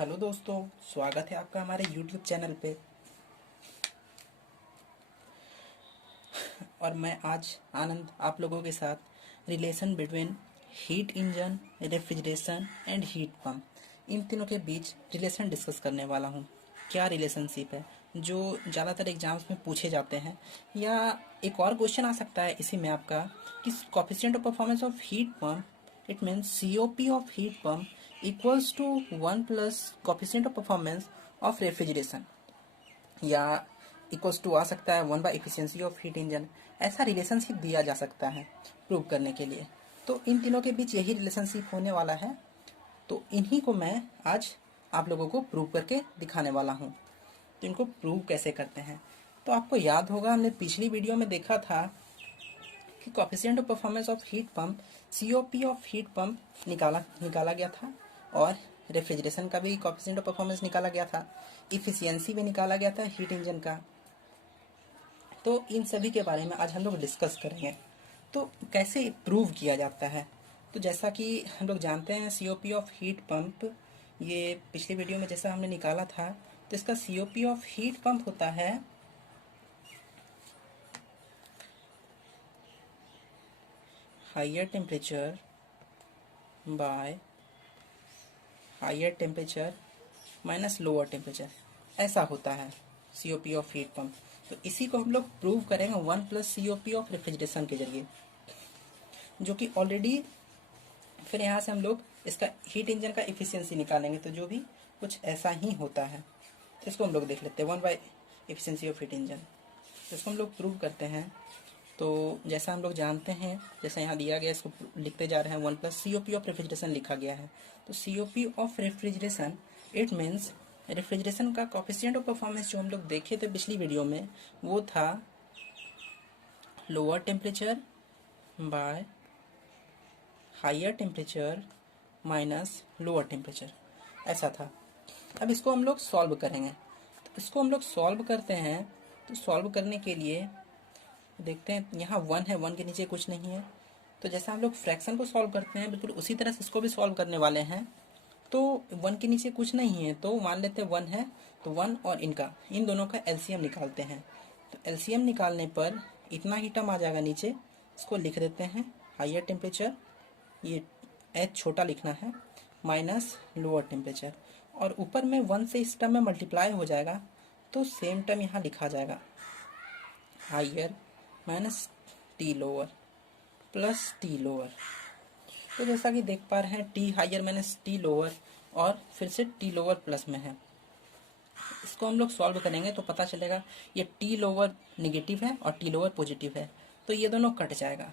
Hello दोस्तों, स्वागत है आपका हमारे YouTube चैनल पे। और मैं आज आनंद आप लोगों के साथ relation between heat engine, refrigeration and heat pump in तीनों के बीच रिलेशन डिस्कस करने वाला हूँ। क्या रिलेशनशिप है जो ज़्यादातर एग्जाम्स में पूछे जाते हैं, या एक और क्वेश्चन आ सकता है इसी में आपका कि coefficient of performance of heat pump, it means COP of heat pump equals to 1 plus coefficient of performance of refrigeration, या इक्वल्स टू आ सकता है 1 by efficiency of heat engine. ऐसा रिलेशनशिप दिया जा सकता है प्रूव करने के लिए। तो इन तीनों के बीच यही रिलेशनशिप होने वाला है। तो इन्हीं को मैं आज आप लोगों को प्रूव करके दिखाने वाला हूँ। तो इनको प्रूव कैसे करते हैं, तो आपको याद होगा हमने पिछली वीडियो में देखा था कि coefficient of performance of heat pump COP of heat pump निकाला गया था, और रेफ्रिजरेशन का भी कोफिशिएंट ऑफ परफॉर्मेंस निकाला गया था, इफिशियंसी भी निकाला गया था हीट इंजन का। तो इन सभी के बारे में आज हम लोग डिस्कस करेंगे। तो कैसे प्रूव किया जाता है, तो जैसा कि हम लोग जानते हैं COP ऑफ हीट पंप, ये पिछली वीडियो में जैसा हमने निकाला था, तो इसका COP ऑफ हीट पंप होता है higher temperature by higher temperature minus lower temperature, ऐसा होता है COP ऑफ हीट पंप। तो इसी को हम लोग प्रूव करेंगे 1 प्लस COP ऑफ रेफ्रिजरेशन के जरिए, जो कि ऑलरेडी फिर यहाँ से हम लोग इसका हीट इंजन का इफिशियंसी निकालेंगे, तो जो भी कुछ ऐसा ही होता है। तो इसको हम लोग देख लेते हैं 1 by efficiency of heat engine. तो इसको हम लोग प्रूव करते हैं। तो जैसा हम लोग जानते हैं, जैसा यहाँ दिया गया, इसको लिखते जा रहे हैं 1 प्लस COP ऑफ रेफ्रिजरेशन लिखा गया है। तो COP of refrigeration it means refrigeration का कोफिशिएंट ऑफ परफॉर्मेंस जो हम लोग देखे थे पिछली वीडियो में, वो था lower temperature by higher temperature minus lower temperature, ऐसा था। अब इसको हम लोग सॉल्व करेंगे। तो इसको हम लोग सॉल्व करते हैं। तो सॉल्व करने के लिए देखते हैं, यहाँ 1 है, 1 के नीचे कुछ नहीं है। तो जैसा हम लोग फ्रैक्शन को सॉल्व करते हैं, बिल्कुल उसी तरह से इसको भी सॉल्व करने वाले हैं। तो 1 के नीचे कुछ नहीं है, तो मान लेते हैं 1 है। तो 1 और इन दोनों का LCM निकालते हैं। तो LCM निकालने पर इतना ही टर्म आ जाएगा नीचे, इसको लिख देते हैं हायर टेम्परेचर, ये H छोटा लिखना है, माइनस लोअर टेम्परेचर, और ऊपर में 1 से इस टर्म में मल्टीप्लाई हो जाएगा, तो सेम टर्म यहाँ लिखा जाएगा higher minus T lower plus T lower. तो जैसा कि देख पा रहे हैं T higher minus T lower, और फिर से T लोअर प्लस में है। इसको हम लोग सॉल्व करेंगे तो पता चलेगा ये T लोअर निगेटिव है और T लोअर पॉजिटिव है, तो ये दोनों कट जाएगा।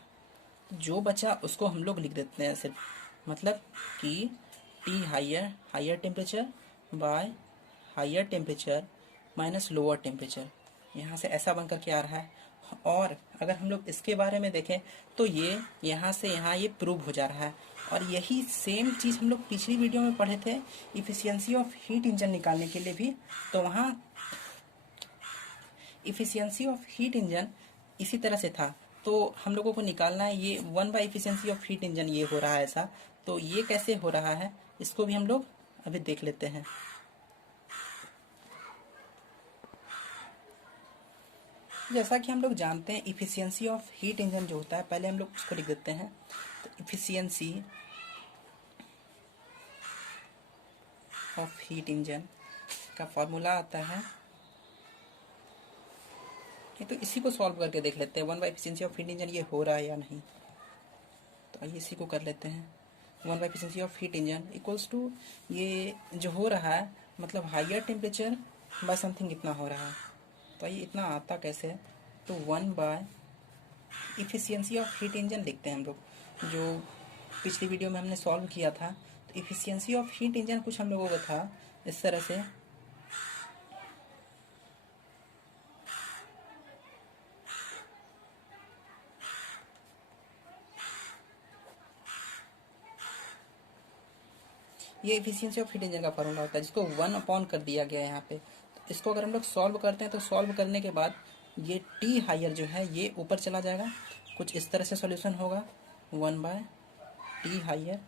जो बचा उसको हम लोग लिख देते हैं सिर्फ, मतलब कि T higher temperature by higher temperature minus lower temperature, यहाँ से ऐसा बनकर के आ रहा है। और अगर हम लोग इसके बारे में देखें तो ये यहाँ से यहाँ ये प्रूव हो जा रहा है। और यही सेम चीज़ हम लोग पिछली वीडियो में पढ़े थे इफिशियंसी ऑफ हीट इंजन निकालने के लिए भी। तो वहाँ इफिशियंसी ऑफ हीट इंजन इसी तरह से था। तो हम लोगों को निकालना है ये 1 by efficiency of heat engine, ये हो रहा है ऐसा। तो ये कैसे हो रहा है, इसको भी हम लोग अभी देख लेते हैं। जैसा कि हम लोग जानते हैं इफिशियंसी ऑफ हीट इंजन जो होता है, पहले हम लोग उसको लिख देते हैं। तो इफिशियंसी ऑफ हीट इंजन का फॉर्मूला आता है, तो इसी को सॉल्व करके देख लेते हैं 1 by efficiency of heat engine ये हो रहा है या नहीं। तो आइए इसी को कर लेते हैं। 1 by efficiency of heat engine equals to ये जो हो रहा है, मतलब हायर टेम्परेचर बाय समथिंग इतना हो रहा है। तो आइए इतना आता कैसे है, तो 1 by efficiency of heat engine लिखते हैं हम लोग, जो पिछली वीडियो में हमने सॉल्व किया था। तो इफिशियंसी ऑफ हीट इंजन कुछ हम लोगों का था इस तरह से, ये एफिशिएंसी ऑफ हीट इंजन का फॉर्मूला होता है, जिसको 1 अपॉन कर दिया गया है यहाँ पे। तो इसको अगर हम लोग सॉल्व करते हैं, तो सॉल्व करने के बाद ये T हायर जो है ये ऊपर चला जाएगा, कुछ इस तरह से सॉल्यूशन होगा 1 बाय T हायर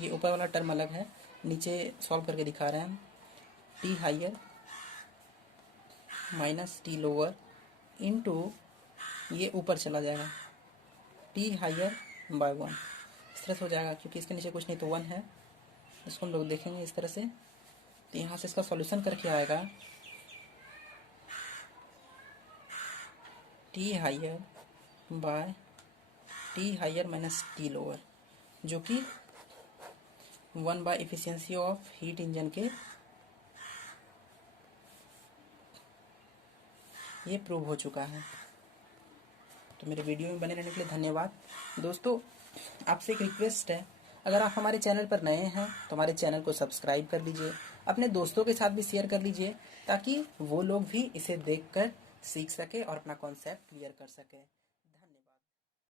ये ऊपर वाला टर्म अलग है, नीचे सॉल्व करके दिखा रहे हैं हम। T higher minus T lower into ये ऊपर चला जाएगा टी हाइयर बाय 1, इस तरह से हो जाएगा क्योंकि इसके नीचे कुछ नहीं तो 1 है। इसको हम लोग देखेंगे इस तरह से, तो यहाँ से इसका सॉल्यूशन करके आएगा T higher by T higher minus T lower, जो कि 1 by efficiency of heat engine के ये प्रूव हो चुका है। तो मेरे वीडियो में बने रहने के लिए धन्यवाद। दोस्तों, आपसे एक रिक्वेस्ट है, अगर आप हमारे चैनल पर नए हैं तो हमारे चैनल को सब्सक्राइब कर लीजिए, अपने दोस्तों के साथ भी शेयर कर लीजिए ताकि वो लोग भी इसे देखकर सीख सके और अपना कॉन्सेप्ट क्लियर कर सके।